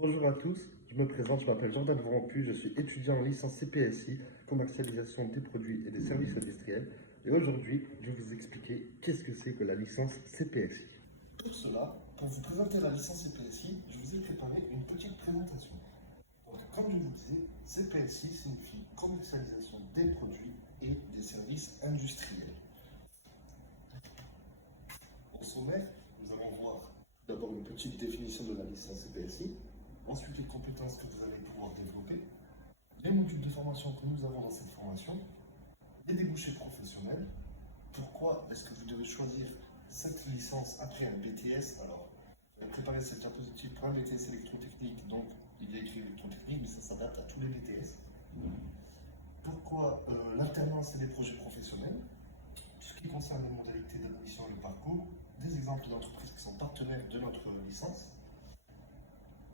Bonjour à tous, je me présente, je m'appelle Jordan Vampu, je suis étudiant en licence CPSI, commercialisation des produits et des services industriels. Et aujourd'hui, je vais vous expliquer qu'est-ce que c'est que la licence CPSI. Pour cela, pour vous présenter la licence CPSI, je vous ai préparé une petite présentation. Donc, comme je vous disais, CPSI signifie commercialisation des produits et des services industriels. Au sommaire, nous allons voir d'abord une petite définition de la licence CPSI, ensuite les compétences que vous allez pouvoir développer, les modules de formation que nous avons dans cette formation, les débouchés professionnels, pourquoi est-ce que vous devez choisir cette licence après un BTS. Alors, j'avais préparé cette diapositive pour un BTS électrotechnique, donc il est écrit électrotechnique, mais ça s'adapte à tous les BTS. Pourquoi l'alternance et les projets professionnels, tout ce qui concerne les modalités d'admission et le parcours, des exemples d'entreprises qui sont partenaires de notre licence.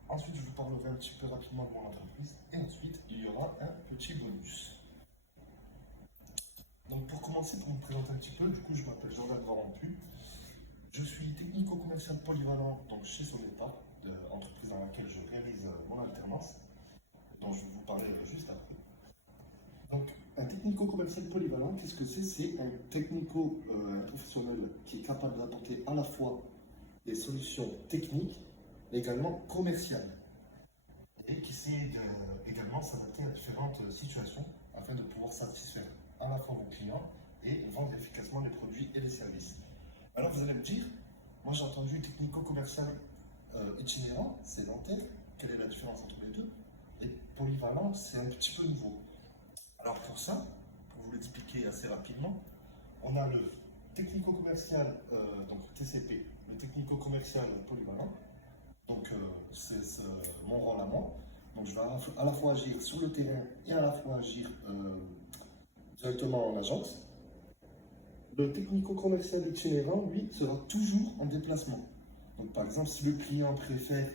Ensuite, je vous parlerai un petit peu rapidement de mon entreprise. Et ensuite, il y aura un petit bonus. Donc, pour commencer, pour me présenter un petit peu, du coup, je m'appelle Jordan Varampu. Je suis technico-commercial polyvalent donc chez Sonepa, entreprise dans laquelle je réalise mon alternance, dont je vais vous parler juste après. Donc, un technico-commercial polyvalent, qu'est-ce que c'est? C'est un technico-professionnel qui est capable d'apporter à la fois des solutions techniques, mais également commerciales, et qui sait également s'adapter à différentes situations afin de pouvoir satisfaire à la fois vos clients et vendre efficacement les produits et les services. Alors vous allez me dire, moi j'ai entendu technico-commercial itinérant, sédentaire, quelle est la différence entre les deux? Et polyvalent, c'est un petit peu nouveau. Alors pour ça, pour vous l'expliquer assez rapidement, on a le technico-commercial, donc TCP, le technico-commercial polyvalent. Donc c'est mon rôle à moi. Donc je vais à la fois agir sur le terrain et à la fois agir directement en agence. Le technico-commercial itinérant, lui, sera toujours en déplacement. Donc par exemple, si le client préfère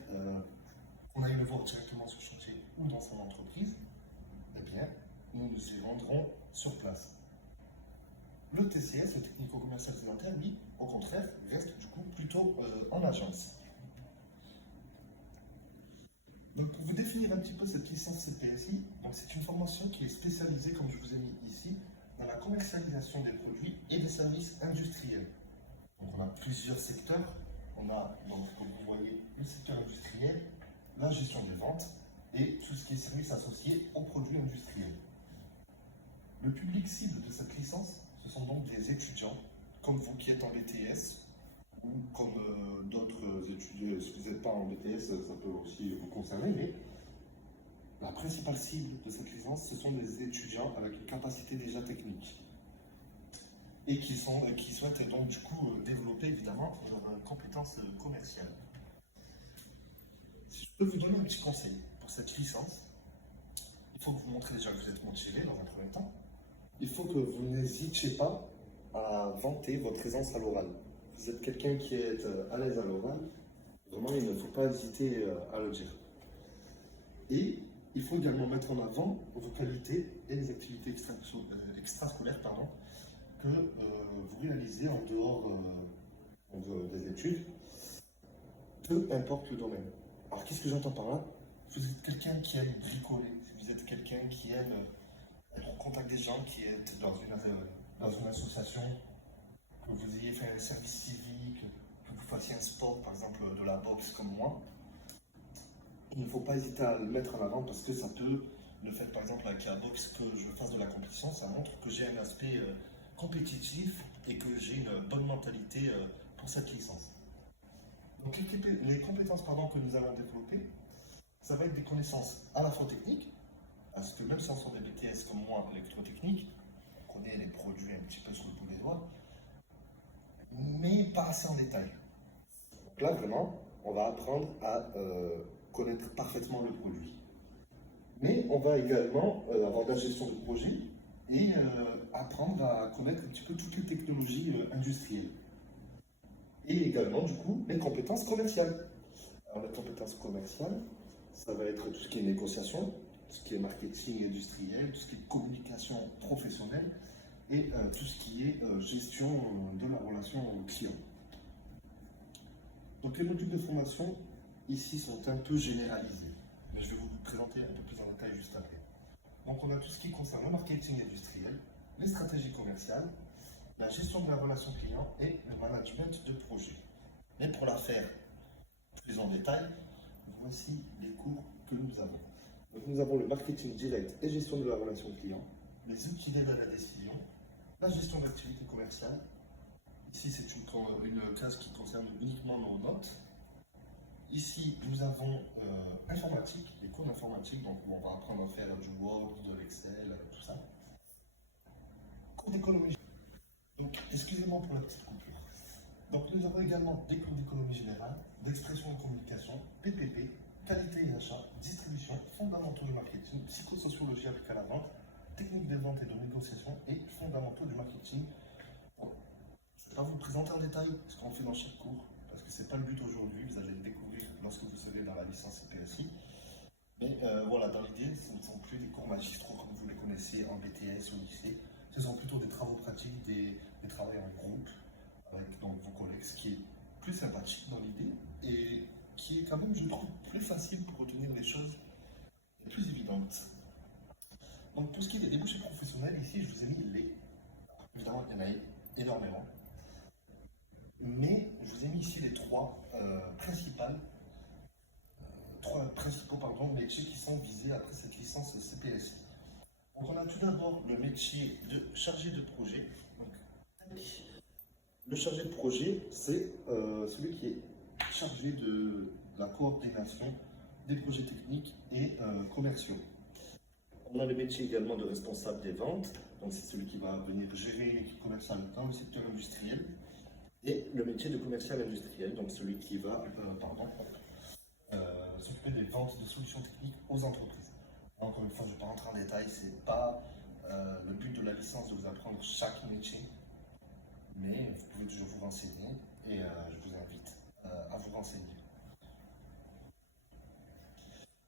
qu'on aille le voir directement sur chantier ou dans son entreprise, eh bien, nous nous y rendrons sur place. Le TCS, le technico-commercial sédentaire, lui, au contraire, reste du coup plutôt en agence. Donc pour vous définir un petit peu cette licence CPSI, c'est une formation qui est spécialisée, comme je vous ai mis ici, dans la commercialisation des produits et des services industriels. Donc on a plusieurs secteurs. On a, donc, comme vous voyez, le secteur industriel, la gestion des ventes et tout ce qui est services associés aux produits industriels. Le public cible de cette licence, ce sont donc des étudiants, comme vous qui êtes en BTS, ou comme d'autres étudiants, si vous n'êtes pas en BTS, ça peut aussi vous concerner, mais la principale cible de cette licence, ce sont des étudiants avec une capacité déjà technique et qui souhaitent donc du coup développer évidemment leurs compétences commerciales. Si je peux vous donner un petit conseil pour cette licence, il faut que vous montrez déjà que vous êtes motivé dans un premier temps. Il faut que vous n'hésitiez pas à vanter votre aisance à l'oral. Vous êtes quelqu'un qui est à l'aise à l'oral, vraiment il ne faut pas hésiter à le dire. Et il faut également mettre en avant vos qualités et les activités extrascolaires que vous réalisez en dehors des études, peu importe le domaine. Alors qu'est-ce que j'entends par là? Vous êtes quelqu'un qui aime bricoler, vous êtes quelqu'un qui aime être en contact des gens, qui est dans une association, que vous ayez fait un service civique, que vous fassiez un sport, par exemple de la boxe comme moi, il ne faut pas hésiter à le mettre en avant parce que ça peut, le fait par exemple avec la boxe que je fasse de la compétition, ça montre que j'ai un aspect compétitif et que j'ai une bonne mentalité pour cette licence. Donc les compétences que nous allons développer, ça va être des connaissances à la fois techniques, parce que même si on sont des BTS comme moi, électrotechnique, on connaît les produits un petit peu sur le bout des doigts, mais pas assez en détail. Donc là, vraiment, on va apprendre à connaître parfaitement le produit. Mais on va également avoir de la gestion de projet et apprendre à connaître un petit peu toutes les technologies industrielles. Et également, du coup, les compétences commerciales. Alors, les compétences commerciales, ça va être tout ce qui est négociation, tout ce qui est marketing industriel, tout ce qui est communication professionnelle et tout ce qui est gestion de la relation client. Donc les modules de formation, ici sont un peu généralisés. Mais je vais vous présenter un peu plus en détail juste après. Donc on a tout ce qui concerne le marketing industriel, les stratégies commerciales, la gestion de la relation client et le management de projet. Mais pour la faire plus en détail, voici les cours que nous avons. Donc nous avons le marketing direct et gestion de la relation client, les outils d'aide à la décision, la gestion de l'activité commerciale. Ici, c'est une classe qui concerne uniquement nos notes. Ici, nous avons informatique, les cours d'informatique, donc où on va apprendre à faire du Word, de l'Excel, tout ça. Cours d'économie. Donc, excusez-moi pour la petite coupure. Donc, nous avons également des cours d'économie générale, d'expression et communication, PPP, qualité et achat, distribution, fondamentaux du marketing, psychosociologie appliquée à la vente, technique de vente et de négociation et fondamentaux du marketing. Bon, je ne vais pas vous le présenter en détail ce qu'on fait dans chaque cours, parce que ce n'est pas le but aujourd'hui, vous allez le découvrir lorsque vous serez dans la licence CPSI. Mais voilà, dans l'idée, ce ne sont plus des cours magistraux comme vous les connaissez en BTS au lycée, ce sont plutôt des travaux pratiques, des travaux en groupe avec donc, vos collègues, ce qui est plus sympathique dans l'idée et qui est quand même, je trouve, plus facile pour retenir les choses et plus évidentes. Donc pour ce qui est des débouchés professionnels, ici je vous ai mis les. Évidemment, il y en a énormément. Mais je vous ai mis ici les trois principaux métiers qui sont visés après cette licence CPSI. Donc on a tout d'abord le métier de chargé de projet. Donc, le chargé de projet, c'est celui qui est chargé de la coordination des projets techniques et commerciaux. On a le métier également de responsable des ventes, donc c'est celui qui va venir gérer l'équipe commerciale dans le secteur industriel. Et le métier de commercial industriel, donc celui qui va s'occuper des ventes de solutions techniques aux entreprises. Encore une fois, je ne vais pas rentrer en détail, ce n'est pas le but de la licence de vous apprendre chaque métier, mais vous pouvez toujours vous renseigner et je vous invite à vous renseigner.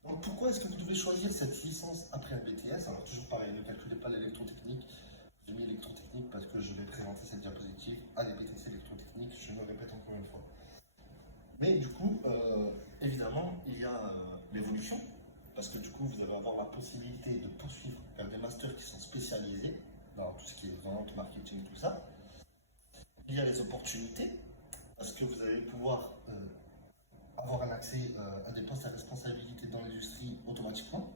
Donc pourquoi est-ce que vous devez choisir cette licence après un BTS? Alors toujours pareil, ne calculez pas l'électrotechnique. J'ai mis électrotechnique parce que je vais présenter cette diapositive à des BTC électrotechnique, je me répète encore une fois. Mais du coup, évidemment, il y a l'évolution, parce que du coup, vous allez avoir la possibilité de poursuivre vers des masters qui sont spécialisés dans tout ce qui est vente, marketing, tout ça. Il y a les opportunités, parce que vous allez pouvoir avoir un accès à des postes à responsabilité dans l'industrie automatiquement.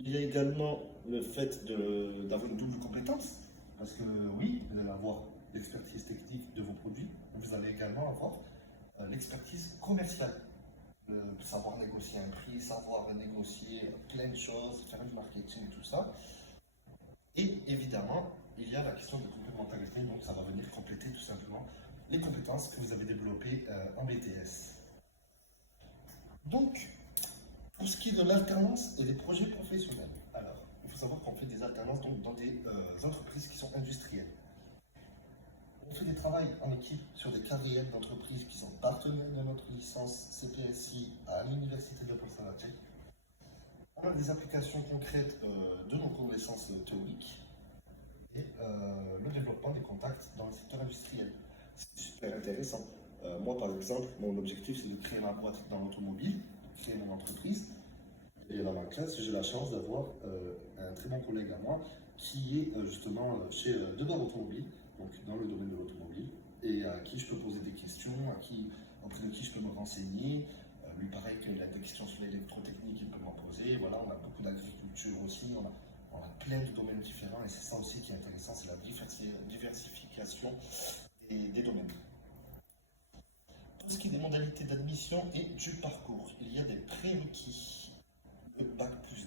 Il y a également le fait d'avoir une double compétence, parce que oui, vous allez avoir l'expertise technique de vos produits, mais vous allez également avoir l'expertise commerciale, savoir négocier un prix, savoir négocier plein de choses, faire du marketing et tout ça. Et évidemment, il y a la question de complémentarité, donc ça va venir compléter tout simplement les compétences que vous avez développées en BTS. Donc, pour ce qui est de l'alternance et des projets professionnels, alors, il faut savoir qu'on fait des alternances donc, dans des entreprises qui sont industrielles. On fait des travaux en équipe sur des carrières d'entreprises qui sont partenaires de notre licence CPSI à l'Université de Paul-Salvatierre. On a des applications concrètes de nos connaissances théoriques et le développement des contacts dans le secteur industriel. C'est super intéressant. Moi, par exemple, mon objectif, c'est de créer ma boîte dans l'automobile, de créer mon entreprise. Et dans ma classe, j'ai la chance d'avoir un très bon collègue à moi qui est justement chez Debar Automobile, donc dans le domaine de l'automobile, et à qui je peux poser des questions, auprès de qui je peux me renseigner. Lui, pareil, quand il a des questions sur l'électrotechnique, il peut m'en poser. Voilà, on a beaucoup d'agriculture aussi, on a plein de domaines différents, et c'est ça aussi qui est intéressant, c'est la diversification des domaines. Pour ce qui est des modalités d'admission et du parcours, il y a des prérequis de Bac+2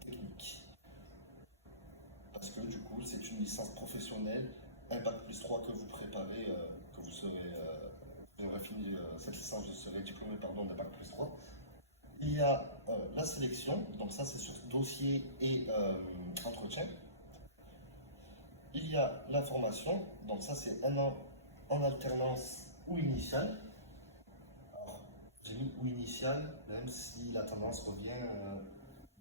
technique. Parce que du coup, c'est une licence professionnelle, un Bac+3 que vous préparez, que vous aurez fini cette licence, vous serez diplômé d'un Bac+3. Il y a la sélection, donc ça c'est sur dossier et entretien. Il y a la formation, donc ça c'est un an en alternance ou initiale. Alors, j'ai mis ou initiale, même si la tendance revient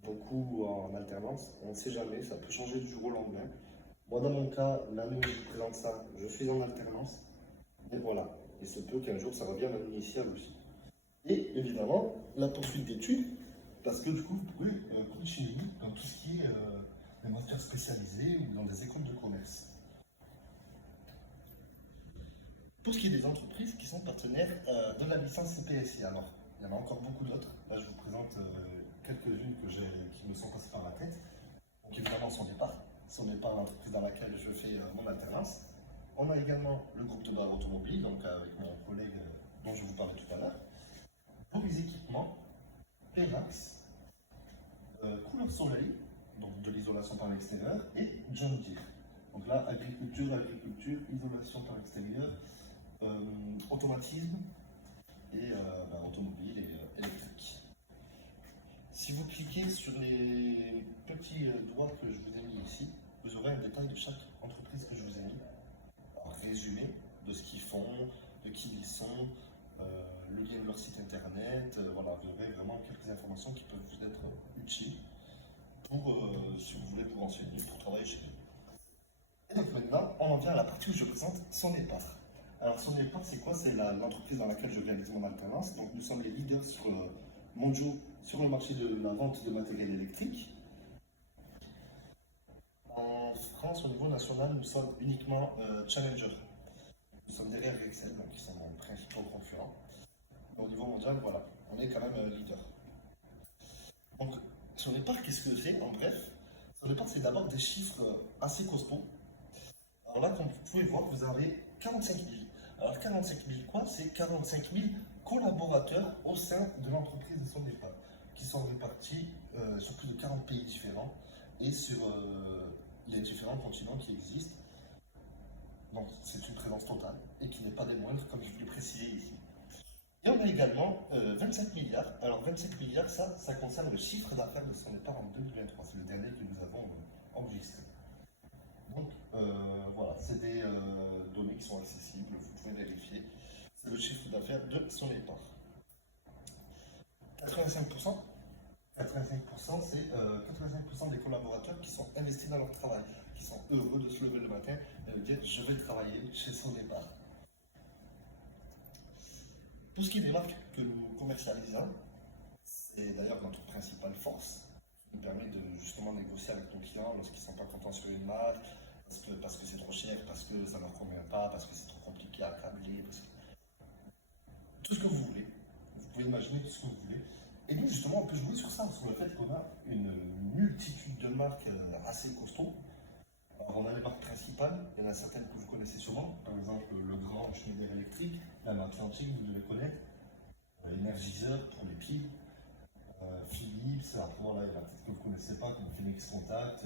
beaucoup en alternance. On ne sait jamais, ça peut changer du jour au lendemain. Moi, dans mon cas, l'année où je présente ça, je suis en alternance. Et voilà. Et c'est peut qu'un jour ça revienne en initiale aussi. Et évidemment, la poursuite d'études, parce que du coup, vous pouvez continuer dans tout ce qui est des masters spécialisés ou dans des écoles de commerce. Pour ce qui est des entreprises qui sont partenaires de la licence CPSI, alors, il y en a encore beaucoup d'autres. Là, je vous présente quelques-unes qui me sont passées par la tête. Donc, évidemment, ce n'est pas l'entreprise dans laquelle je fais mon alternance. On a également le groupe de barre automobile, donc avec mon collègue dont je vous parlais tout à l'heure. Pour les équipements, Pemax, Couleur Soleil, donc de l'isolation par l'extérieur, et John Deere. Donc là, agriculture, isolation par l'extérieur, automatisme et automobile et électrique. Si vous cliquez sur les petits doigts que je vous ai mis ici, vous aurez un détail de chaque entreprise que je vous ai mis. Alors, résumé de ce qu'ils font, de qui ils sont, le lien de leur site internet, voilà, vous aurez vraiment quelques informations qui peuvent vous être utiles pour, si vous voulez, pour enseigner, pour travailler chez eux. Et donc maintenant, on en vient à la partie où je présente Sonepar. Alors Sonepar, c'est quoi? C'est l'entreprise dans laquelle je réalise mon alternance. Donc nous sommes les leaders mondiaux sur le marché de la vente de matériel électrique. En France, au niveau national, nous sommes uniquement challenger. Nous sommes derrière Excel, donc qui sont nos principaux concurrents. Mais au niveau mondial, voilà, on est quand même leader. Donc, Sonepar, qu'est-ce que c'est en bref? Sonepar, c'est d'abord des chiffres assez costauds. Alors là, comme vous pouvez voir, vous avez 45 000. Alors 45 000 quoi? C'est 45 000 collaborateurs au sein de l'entreprise de Sonepar, qui sont répartis sur plus de 40 pays différents et sur les différents continents qui existent. Donc c'est une présence totale et qui n'est pas des moindres, comme je l'ai précisé ici. Et on a également 25 milliards. Alors 25 milliards, ça concerne le chiffre d'affaires de Sonepar en 2023. C'est le dernier que nous avons enregistré. Donc voilà, c'est des données qui sont accessibles, vous pouvez vérifier. C'est le chiffre d'affaires de Sonepar. 85%, 85% c'est 85% des collaborateurs qui sont investis dans leur travail, qui sont heureux de se lever le matin et de dire je vais travailler chez Sonepar. Pour ce qui est des marques que nous commercialisons, c'est d'ailleurs notre principale force, qui nous permet de justement négocier avec nos clients lorsqu'ils ne sont pas contents sur une marque, parce que c'est trop cher, parce que ça ne leur convient pas, parce que c'est trop compliqué à câbler, tout ce que vous voulez. Vous pouvez imaginer tout ce que vous voulez. Et nous, justement, on peut jouer sur ça, sur le fait qu'on a une multitude de marques assez costauds. Alors, on a les marques principales, il y en a certaines que vous connaissez sûrement, par exemple le Grand Schneider électrique, la marque Atlantique, vous devez connaître, Energizer pour les piles, Philips, après voilà, il y en a peut-être que vous ne connaissez pas, comme Phoenix Contact,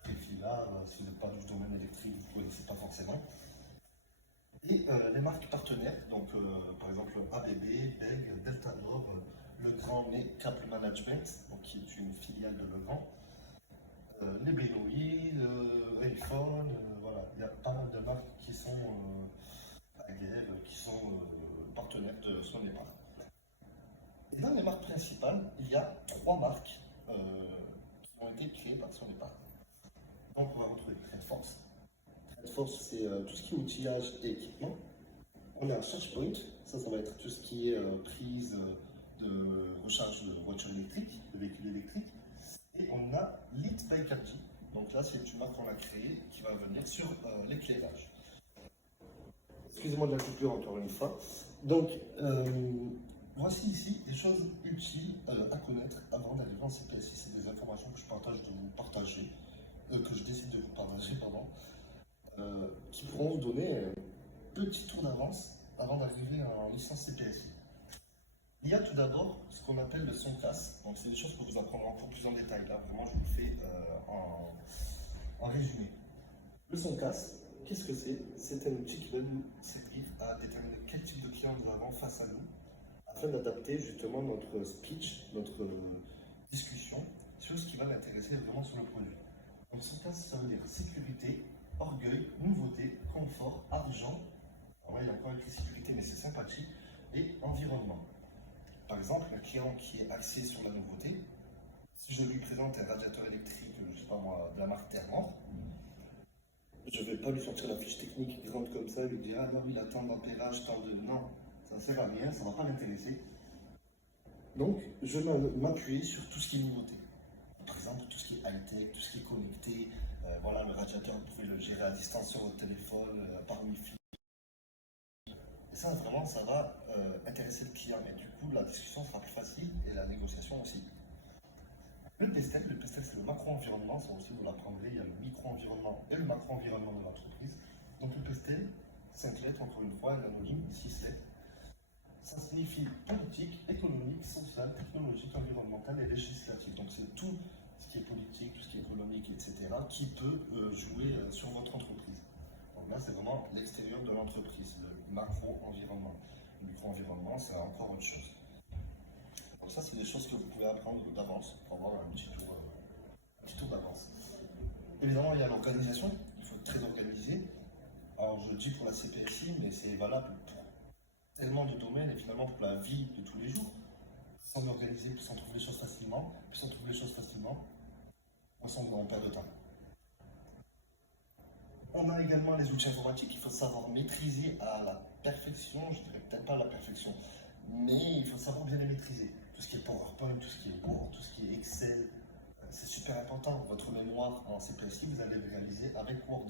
Trifilard, si vous n'êtes pas du domaine électrique, vous ne connaissez pas forcément. Et les marques partenaires, donc par exemple ABB, BEG, Delta Nord, Le Grand Nez Cable Management, donc, qui est une filiale de Legrand, les Benoît, Rayphone, voilà, il y a pas mal de marques qui sont qui sont partenaires de Sonepar. Et dans les marques principales, il y a trois marques qui ont été créées par Sonepar. Donc on va retrouver TradeForce. TradeForce, c'est tout ce qui est outillage et équipement. On a ChargePoint, ça va être tout ce qui est prise de recharge de voitures électriques, de véhicules électriques. Et on a Lit by Capti. Donc là, c'est une marque qu'on a créée qui va venir sur l'éclairage. Excusez-moi de la coupure encore une fois. Donc, voici ici des choses utiles à connaître avant d'arriver en CPSI. C'est des informations que je partage de vous partager, que je décide de vous partager, pardon, qui pourront vous donner un petit tour d'avance avant d'arriver en licence CPSI. Il y a tout d'abord ce qu'on appelle le SONCAS. Donc, c'est des choses que vous apprendrez encore plus en détail. Là, vraiment, je vous le fais en résumé. Le SONCAS, qu'est-ce que c'est? C'est un outil qui va nous servir à déterminer quel type de client nous avons face à nous, afin d'adapter justement notre speech, notre discussion sur ce qui va l'intéresser vraiment sur le produit. Donc, SONCAS, ça veut dire sécurité, orgueil, nouveauté, confort, argent. Alors là, il y a encore écrit sécurité, mais c'est sympathique, et environnement. Par exemple, un client qui est axé sur la nouveauté, si je lui présente un radiateur électrique, je ne sais pas moi, de la marque Thermor, je ne vais pas lui sortir la fiche technique grande comme ça et lui dire ah non, il a tant d'ampérage, tant de. Non, ça ne sert à rien, ça ne va pas l'intéresser. Donc, je vais m'appuyer sur tout ce qui est nouveauté. Par exemple, tout ce qui est high-tech, tout ce qui est connecté. Voilà, le radiateur, vous pouvez le gérer à distance sur votre téléphone, par Wi-Fi. Et ça, vraiment, ça va intéresser le client. Et du coup, la discussion sera plus facile et la négociation aussi. Le PESTEL, c'est le macro-environnement. Ça aussi, vous l'apprendrez. Il y a le micro-environnement et le macro-environnement de l'entreprise. Donc, le PESTEL, 5 lettres, encore une fois, l'anonyme, 6 lettres. Ça signifie politique, économique, sociale, technologique, environnementale et législative. Donc c'est tout ce qui est politique, tout ce qui est économique, etc., qui peut jouer sur votre entreprise. Donc là, c'est vraiment l'extérieur de l'entreprise, le macro-environnement. Le micro-environnement, c'est encore autre chose. Donc ça, c'est des choses que vous pouvez apprendre d'avance pour avoir un petit tour d'avance. Évidemment, il y a l'organisation. Il faut être très organisé. Alors, je le dis pour la CPSI, mais c'est valable pour tellement de domaines et finalement pour la vie de tous les jours. Sans organiser, puis sans trouver les choses facilement, on perd de temps. On a également les outils informatiques qu'il faut savoir maîtriser à la perfection, je dirais peut-être pas à la perfection, mais il faut savoir bien les maîtriser. Tout ce qui est PowerPoint, tout ce qui est Word, tout ce qui est Excel, c'est super important. Votre mémoire en CPSI, vous allez le réaliser avec Word.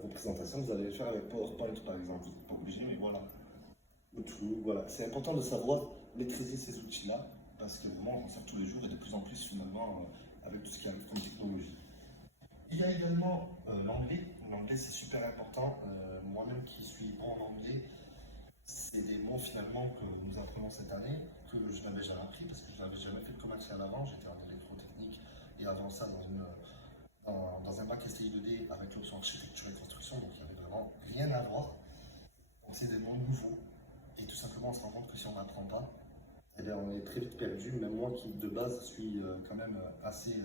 Vos présentations, vous allez les faire avec PowerPoint par exemple. Vous n'êtes pas obligé, mais voilà. Voilà. C'est important de savoir maîtriser ces outils-là parce que vraiment on s'en sert tous les jours et de plus en plus finalement avec tout ce qui arrive comme technologie. Il y a également l'anglais. L'anglais c'est super important. Moi-même qui suis bon en anglais, c'est des mots finalement que nous apprenons cette année que je n'avais jamais appris parce que je n'avais jamais fait de commercial avant. J'étais en électrotechnique et avant ça dans un bac STI 2D avec l'option architecture et construction, donc il n'y avait vraiment rien à voir. Donc c'est des mots nouveaux. Et tout simplement, on se rend compte que si on n'apprend pas, eh bien, on est très vite perdu. Même moi qui, de base, suis quand même assez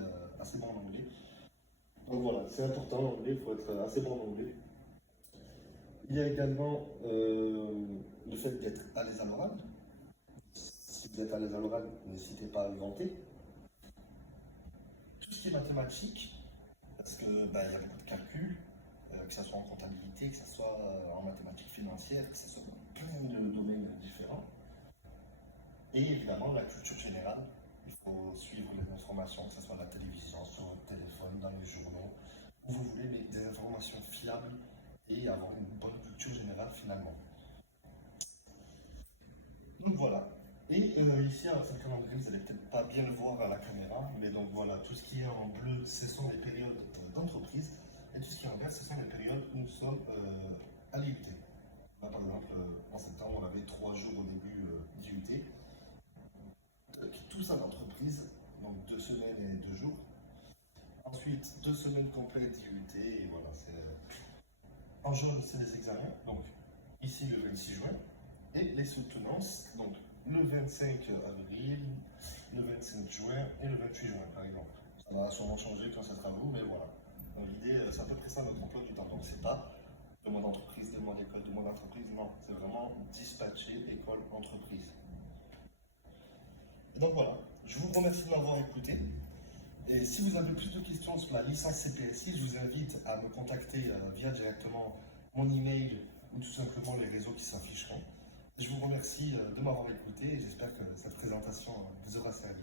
bon en anglais. Donc voilà, c'est important l'anglais, il faut être assez bon en anglais. Il y a également le fait d'être à l'aise à l'oral. Si vous êtes à l'aise à l'oral, n'hésitez pas à le vanter. Tout ce qui est mathématique, parce que il y a beaucoup de calculs, que ce soit en comptabilité, que ce soit en mathématiques financières, que ce soit dans plein de domaines différents. Et évidemment, la culture générale. Il faut suivre les informations, que ce soit à la télévision, sur votre téléphone, dans les journaux, où vous voulez, mais des informations fiables et avoir une bonne culture générale finalement. Donc voilà. Et ici, à cette calendrier, vous n'allez peut-être pas bien le voir à la caméra, mais donc voilà, tout ce qui est en bleu, ce sont les périodes d'entreprise, et tout ce qui est en vert, ce sont les périodes où nous sommes à l'IUT. Par exemple, en septembre, on avait 3 jours au début d'IUT, tous à l'entreprise, donc 2 semaines et 2 jours. Ensuite, 2 semaines complètes d'IUT, et voilà, en jaune, c'est les examens, donc ici le 26 juin, et les soutenances, donc le 25 avril, le 25 juin et le 28 juin, par exemple. Ça va sûrement changer quand ça sera vous, mais voilà. Donc l'idée, c'est à peu près ça notre emploi du temps. Donc c'est pas demande entreprise, demande école, demande entreprise, non, c'est vraiment dispatcher école entreprise. Et donc voilà, je vous remercie de m'avoir écouté. Et si vous avez plus de questions sur la licence CPSI, je vous invite à me contacter via directement mon email ou tout simplement les réseaux qui s'afficheront. Je vous remercie de m'avoir écouté et j'espère que cette présentation vous aura servi.